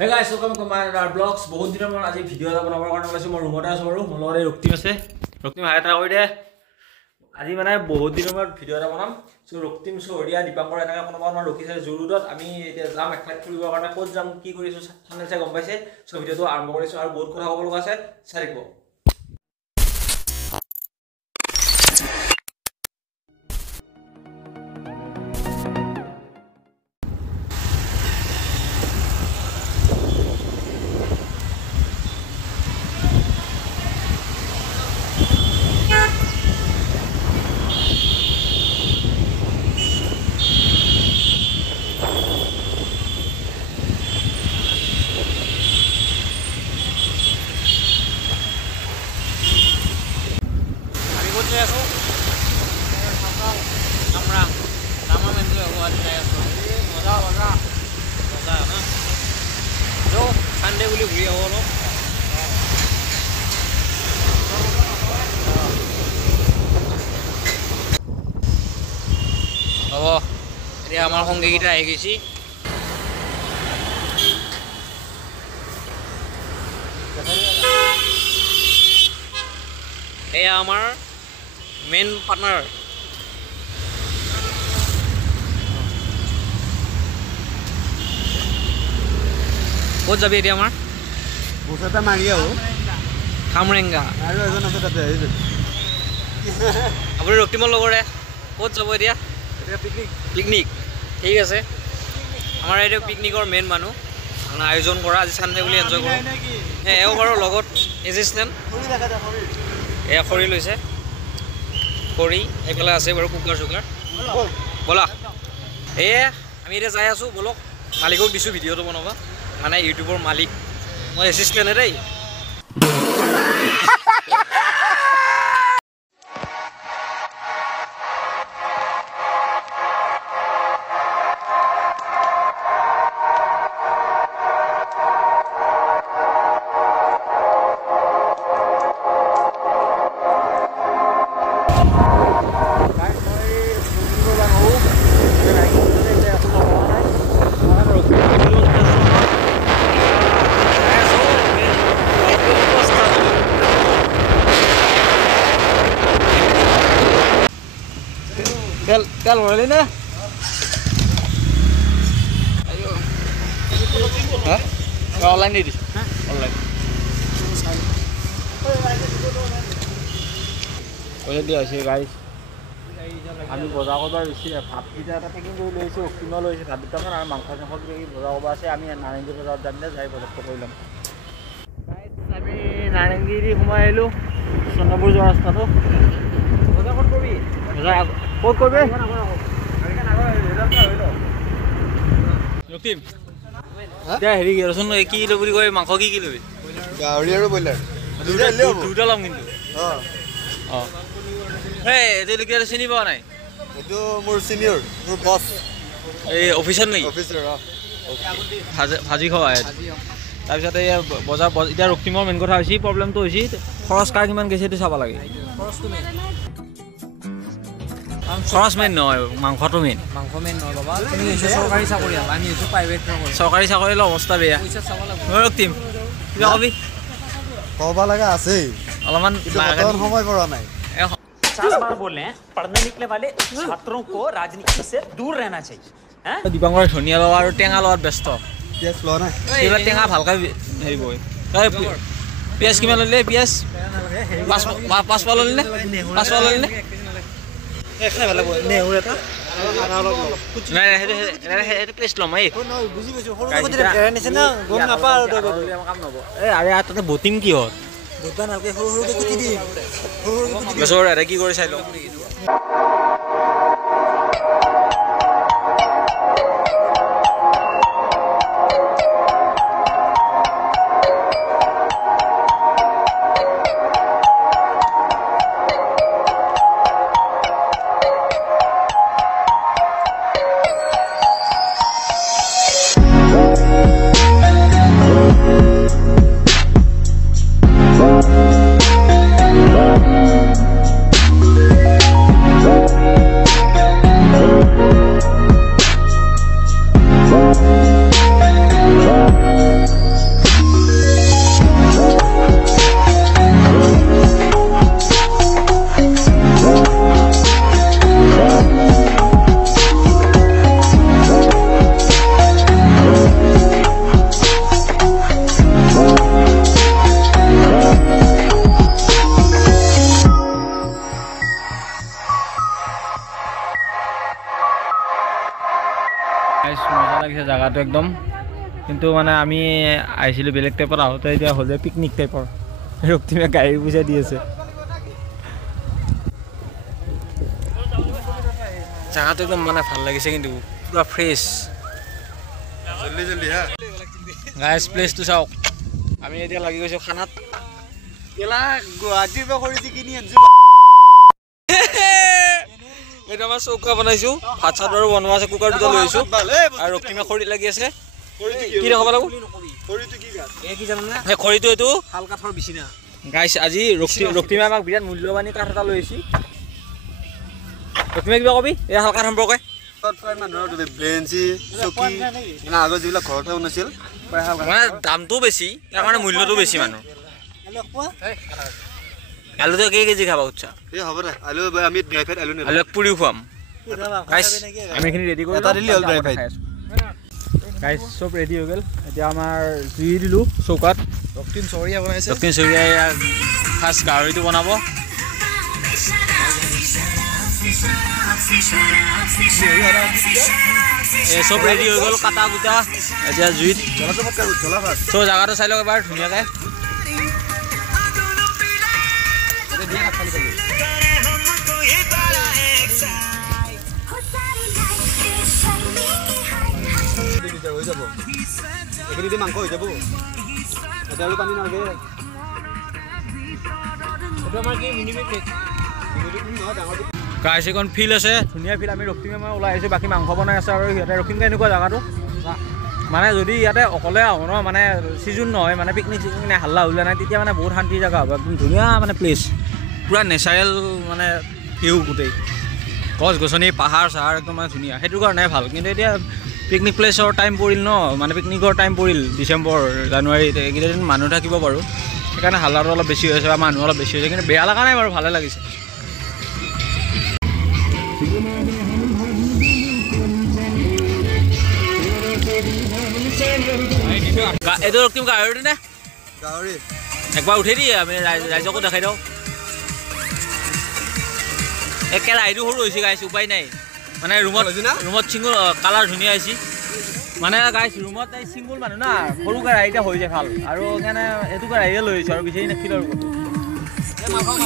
Hey guys, welcome to my vlogs. বহুত দিনৰ মান আজি ভিডিও এটা বনাবৰ কাৰণে ওলাইছো মই ৰুমতে আছো বাৰু মোৰ লগতে ৰক্তিম আছে ৰক্তিম হাই এটা কৈ দে আজি মানে বহুত দিনৰ মান ভিডিও এটা বনাম সো ৰক্তিম সৰিয়া দীপাংকৰ এনেকা কোনোবা আমাৰ ৰকিছে জুৰুদত আমি এতিয়া যাম একলাট ফুৰিবৰ কাৰণে ক'ত যাম কি কৰিছো সামনে চাই গম পাইছে সো ভিডিওটো আৰম্ভ কৰিছো আৰু বহুত কথা ক'ব লগা আছে চাৰিব Sunday will be all of oh, dia amal hong kita ya guys. Amar main partner. What যাবি এতিয়া আমাৰ ওচৰতে মাৰিয়া ও খামৰেঙ্গা আৰু এজন আছে তাতে আপুনি ৰক্তিমৰ লগৰে ক'ত যাব এতিয়া পিকনিক ঠিক আছে আমাৰ এইটো পিকনিকৰ মেইন মানুহ মানে আয়োজন কৰা আজি সানডে বুলি এনজয় কৰোঁ এও বাৰু লগত এসিস্টেন্ট এয়া খৰি লৈছে খৰি এইফালে আছে বাৰু কুকাৰ চুকাৰ বলা আমি এতিয়া যাই আছো বলক মালিকক দিছো ভিডিওটো বনাবা মানে ইউটিউবৰ মালিক মই এসিস্টেন্ট দেই Tel boleh na? Ayo. Hah? Online ni? Hah? Online. Boleh dia sih guys. আমি বজাৰ কৰিব বেছি ভাত কিটা এটা পেকিং কৰি লৈছো কিনো লৈছো ভাত দুটামান আৰু মাংস চাংস কি বজাৰ কৰিব আছে আমি নাৰেঙ্গী বজাৰত যাম যাই বজাৰ কৰি লম গাইস আমি নাৰেঙ্গীৰি সোমাই আহিলো চন্দ্ৰপুৰ যোৱা ৰাস্তাটো বজাৰ ক'ত কৰিবি বজাৰ ক'ত কৰিবি ৰক্তিম দে হেৰি ৰচোন কি কিলো বুলি কয় মাংস কি কিলো গাহৰি আৰু ব্ৰইলাৰ দুটা লম কিন্তু এই এটো কি চিনি পোৱা নাই এটো মোৰ সিনিয়ৰ মোৰ বস এই অফিচাৰ নেকি অফিচাৰ ভাজি খোৱা তাৰ পিছত এই বজাৰ এতিয়া ৰক্তিমৰ মেইন কথা হৈছে প্ৰবলেমটো হৈছে খৰচ কাৰ কিমান গৈছে এইটো চাব লাগে খৰচ মেইন নহয় মাংসটো মেইন নহয় বাবা তুমি চৰকাৰী চাকৰি আমি এইটো প্ৰাইভেট চৰকাৰী চাকৰিৰ অৱস্থা বেয়া পইচা চাব লাগিব ৰক্তিম কিবা কবি কব লাগা আছে অলপমান সময় পৰা নাই 50 बार बोल रहे हैं पढ़ने निकले वाले छात्रों को राजनीति से दूर रहना चाहिए हैं দীপাংকৰ ধনিয়া লওয়া আৰু টেঙা লওয়াত ব্যস্ত পিয়াজ ল না এইবা টেঙা ভালকৈ হেৰি বই পিয়াজ কিমান ললে পিয়াজ 5 পাল ললে 5 পাল ললে এখানে ভালো নেহুৰ এটা আনা অলপ নাই এটা পেষ্ট লম এই বুজি গৈছো সৰু গতিৰে নিছে না গম নাপা আৰু কাম নব এই আৰে তাতে বটিং কি হল দুটা নালকে সৰু সৰুকে কুটি দি গছৰ এটা কি কৰি চাই লওঁ একদম কিন্তু মানে আমি আহিছিলোঁ বেলেগ টাইপত আহোঁতে এতিয়া হ'লে পিকনিক টাইপৰ ৰক্তিমে গাড়ীৰ পইচা দি আছে জাগাটো একদম মানে ভাল লাগিছে কিন্তু পুৰা ফ্ৰেছ জলদি জলদি হা গাইজ প্লেচটো চাওক আমি এতিয়া লাগি গৈছোঁ খানাত কেলা গুৱাহাটীৰ পৰা খৰিচি কিনি আনছো এইটো আমাৰ চৌকা বনাইছোঁ ভাত চাত বাৰু বনোৱা আছে কুকাৰ দুটা লৈ আহিছোঁ আৰু ৰক্তিমে খৰি লাগি আছে কি দেখাব লাগিব খৰিটো কি গাছ এই কি জানো না সেই খৰিটো এইটো শাল কাঠৰ বিচিনা গাইছ আজি ৰক্তিমে আমাক বিৰাট মূল্যৱানী কাঠ এটা লৈ আহিছে ৰক্তিমে কিবা কবি এই হালকা সম্পৰ্কে প্ৰায় মানুহৰ বেঞ্চি চকী মানে আগৰ যিবিলাক ঘৰত বনাইছিল প্ৰায় হালকা মানে দামটোও বেছি তাৰ কাৰণে মূল্যটো বেছি মানুহ আলুটো কেজি খাবা উৎসা এই হ'ব দে আলু আমি ড্ৰাই ফ্ৰাইড আলু আলু পুৰিও খুৱাম গাইছ আমি এইখিনি ৰেডি কৰি এটা দিলে হ'ল ড্ৰাই ফ্ৰাইড গাইছ চব ৰেডি হৈ গ'ল এতিয়া আমাৰ জুই দিলোঁ চৌকাত দক্ষিণ চহৰীয়া বনাইছে দক্ষিণ চুৰীয়াই ফাৰ্ষ্ট গাহৰিটো বনাব এই চব ৰেডি হৈ গ'ল কাটা কুটা এতিয়া জুইত চ' জেগাটো চাই লওক এবাৰ ধুনীয়াকৈ হৈ যাব এইখিনি দি মাংস হৈ যাব এতিয়া আৰু পানী নালাগে এইটো আমাৰ কি মিনি পিকনিক গাইছ এখন ফিল্ড আছে ধুনীয়া ফিল্ড আমি ৰক্তিমে মই ওলাই আহিছোঁ বাকী মাংস বনাই আছে আৰু সিহঁতে ৰক্তিমে এনেকুৱা জেগাটো মানে যদি ইয়াতে অকলে আহোঁ ন মানে ছিজন নহয় মানে পিকনিক চিকনিক নাই হাল্লা হুল্লা নাই তেতিয়া মানে বহুত শান্তি জেগা হ'ব একদম ধুনীয়া মানে প্লেচ পূৰা নেচাৰেল মানে ভিউ গোটেই গছ গছনি পাহাৰ চাহাৰ একদম মানে ধুনীয়া সেইটো কাৰণে ভাল কিন্তু এতিয়া পিকনিক প্লেচৰ টাইম পৰিল ন মানে পিকনিকৰ টাইম পৰিল ডিচেম্বৰ জানুৱাৰীত এইকেইটা দিন মানুহ থাকিব বাৰু সেইকাৰণে হাল্লাটো অলপ বেছি হৈছে বা মানুহ অলপ বেছি হৈছে কিন্তু বেয়া লগা নাই বাৰু ভালে লাগিছে এইটো ৰক্তিম গাহৰিটো নে গাহৰি একবাৰ উঠাই দিয়ে আমি ৰাইজকো দেখাই দিওঁ এই কেৰাহীটো সৰু হৈছে গাইছ উপায় নাই মানে ৰুমত চিংগুল কালাৰ ধুনীয়া হৈছে মানে গাইছ ৰুমত এই চিংগুল মানুহ না সৰু কেৰাহীটা হৈ যায় ভাল আৰু সেইকাৰণে এইটো কেৰাহীয়ে লৈ আহিছোঁ আৰু বিচাৰি নাছিল আৰু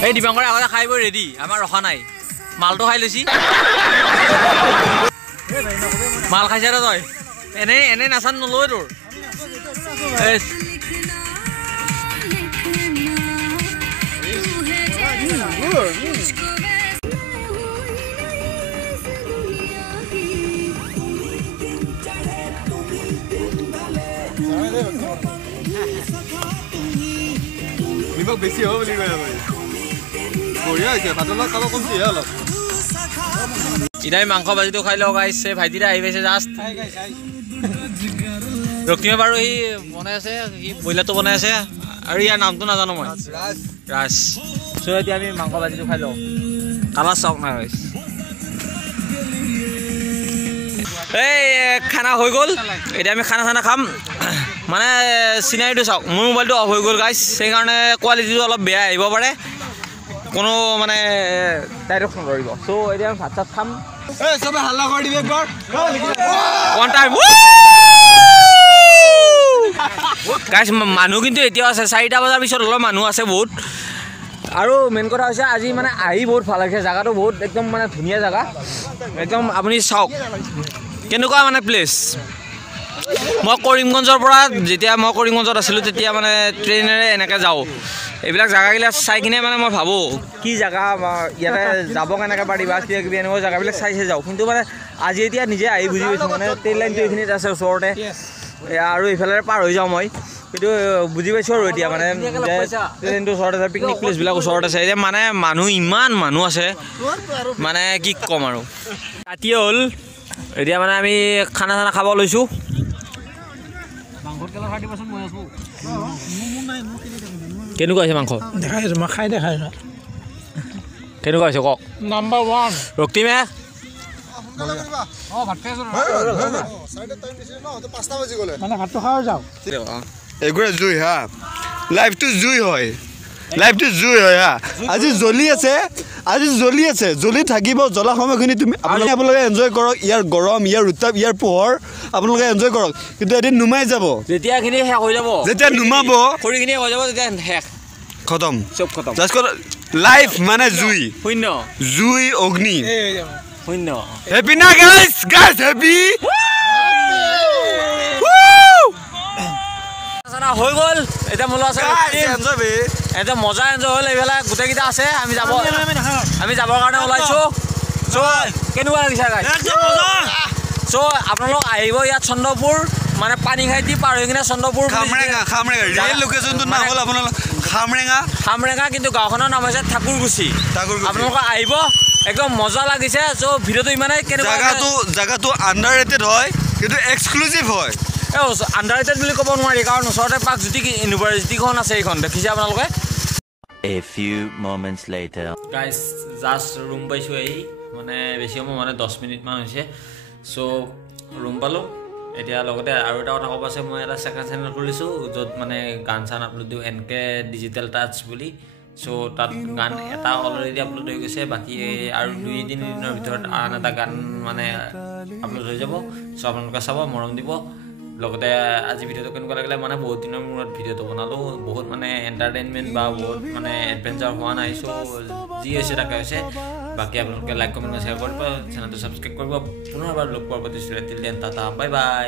এই দিবাংকৰে আগতে খাই বৈ ৰেডি আমাৰ ৰখা নাই মালটো খাই লৈছি মাল খাইছে ৰ তই এনেই নাচান নলয় তোৰ নিমখ বেছি হ'ব বুলি কয় বঢ়িয়া হৈছে ভাতৰ লগত খাব কমছিহে অলপ এতিয়া আমি মাংস ভাজিটো খাই লওঁ গাইছে ভাইটিটা আহি পাইছে জাষ্ট ৰক্তিমে বাৰু সি বনাই আছে সি ব্ৰইলাৰটো বনাই আছে আৰু ইয়াৰ নামটো নাজানো মই ৰাজ চ' এতিয়া আমি মাংস ভাজিটো খাই লওঁ কালাৰ চাওক নাই গাইছ এই খানা হৈ গ'ল এতিয়া আমি খানা চানা খাম মানে চিনাৰীটো চাওক মোৰ মোবাইলটো অফ হৈ গ'ল গাইছ সেইকাৰণে কোৱালিটিটো অলপ বেয়া আহিব পাৰে কোনো মানে ডাইৰেক্ট নধৰিব চ' এতিয়া আমি ভাত চাত খাম চবে হাল্লা কৰি দিবি একবাৰ ওৱান টাইম গাইছ মানুহ কিন্তু এতিয়াও আছে 4টা বজাৰ পিছত অলপ মানুহ আছে বহুত আৰু মেইন কথা হৈছে আজি মানে আহি বহুত ভাল লাগিছে জেগাটো বহুত একদম মানে ধুনীয়া জেগা একদম আপুনি চাওক কেনেকুৱা মানে প্লেচ মই কৰিমগঞ্জৰ পৰা যেতিয়া মই কৰিমগঞ্জত আছিলোঁ তেতিয়া মানে ট্ৰেইনেৰে এনেকৈ যাওঁ এইবিলাক জেগাবিলাক চাই কিনে মানে মই ভাবোঁ কি জেগা ইয়াতে যাব কেনেকৈ পাৰিবা কিবা কিবি এনেকুৱা জেগাবিলাক চাই যাওঁ কিন্তু মানে আজি এতিয়া নিজে আহি বুজি পাইছোঁ মানে ট্ৰেইন লাইনটো এইখিনিত আছে ওচৰতে আৰু এইফালে পাৰ হৈ যাওঁ মই কিন্তু বুজি পাইছোঁ আৰু এতিয়া মানে ট্ৰেইনটো ওচৰত আছে পিকনিক প্লেচবিলাক ওচৰত আছে এতিয়া মানে মানুহ ইমান মানুহ আছে মানে কি ক'ম আৰু ৰাতি হ'ল এতিয়া মানে আমি খানা চানা খাব লৈছোঁ কেনেকুৱা হৈছে মাংস দেখাই আছোঁ মই খাই দেখাই আছোঁ কেনেকুৱা হৈছে কওক নাম্বাৰ 1 ৰক্তিমে মানে ভাতটো খাই যাওঁ এগুৰা জুই হা লাইফটো জুই হয় লাইফটো জুই হয় হা আজি জ্বলি আছে জ্বলি থাকিব জ্বলা সময়খিনি তুমি আপোনালোকে এনজয় কৰক ইয়াৰ গৰম ইয়াৰ উত্তাপ ইয়াৰ পোহৰ আপোনালোকে এনজয় কৰক কিন্তু এদিন নুমাই যাব যেতিয়াখিনি শেষ হৈ যাব যেতিয়া নুমাব খৰিখিনি হৈ যাব তেতিয়া শেষ খতম চব খতম জাষ্ট লাইফ মানে জুই শূন্য জুই অগ্নি শূন্য হেপি না গাইজ হেপি হৈ গ'ল এতিয়া মোলৈ আছে এটা মজা এনজয় হ'ল এইফালে গোটেইকেইটা আছে আমি যাবৰ কাৰণে ওলাইছোঁ চ' কেনেকুৱা লাগিছে গাইজ চ' আপোনালোক আহিব ইয়াত চন্দ্ৰপুৰ মানে পানীখাইটি পাৰ হৈ কিনে চন্দ্ৰপুৰ খামৰেঙা ৰিয়েল লোকেশ্যনটোৰ নাম হ'ল আপোনালোক খামৰেঙা কিন্তু গাঁওখনৰ নাম হৈছে ঠাকুৰকুচি আপোনালোকে আহিব একদম মজা লাগিছে চ' ভিডিঅ'টো ইমানেই কেনেকুৱা জাগাটো আণ্ডাৰ ৰেটেড হয় কিন্তু এক্সক্লুচিভ হয় আণ্ডাৰ ৰেটেড বুলি ক'ব নোৱাৰি কাৰণ ওচৰতে প্ৰাগজ্যোতি ইউনিভাৰ্চিটিখন আছে এইখন দেখিছে আপোনালোকে A few moments later. Guys just room পাইছোঁ আহি মানে বেছি সময় মানে 10 মিনিটমান হৈছে চ' ৰুম পালোঁ এতিয়া লগতে আৰু এটা কথা ক'ব আছে মই এটা ছেকেণ্ড চেনেল খুলিছোঁ য'ত মানে গান চান আপলোড দিওঁ NK ডিজিটেল টাচ বুলি চ' তাত গান এটা অলৰেডি আপলোড হৈ গৈছে বাকী আৰু 2-3 দিনৰ ভিতৰত আন এটা গান মানে আপলোড হৈ যাব চ' আপোনালোকে চাব মৰম দিব লগতে আজি ভিডিঅ'টো কেনেকুৱা লাগিলে মানে বহুত দিনৰ মূৰত ভিডিঅ'টো বনালোঁ বহুত মানে এণ্টাৰটেইনমেণ্ট বা বহুত মানে এডভেঞ্চাৰ হোৱা নাই চ' যি হৈছে তাকে হৈছে বাকী আপোনালোকে লাইক কমেণ্ট শ্বেয়াৰ কৰিব চেনেলটো ছাবস্ক্ৰাইব কৰিব পুনৰ এবাৰ লগ পোৱাৰ প্ৰতিশ্ৰুতি till then tata bye bye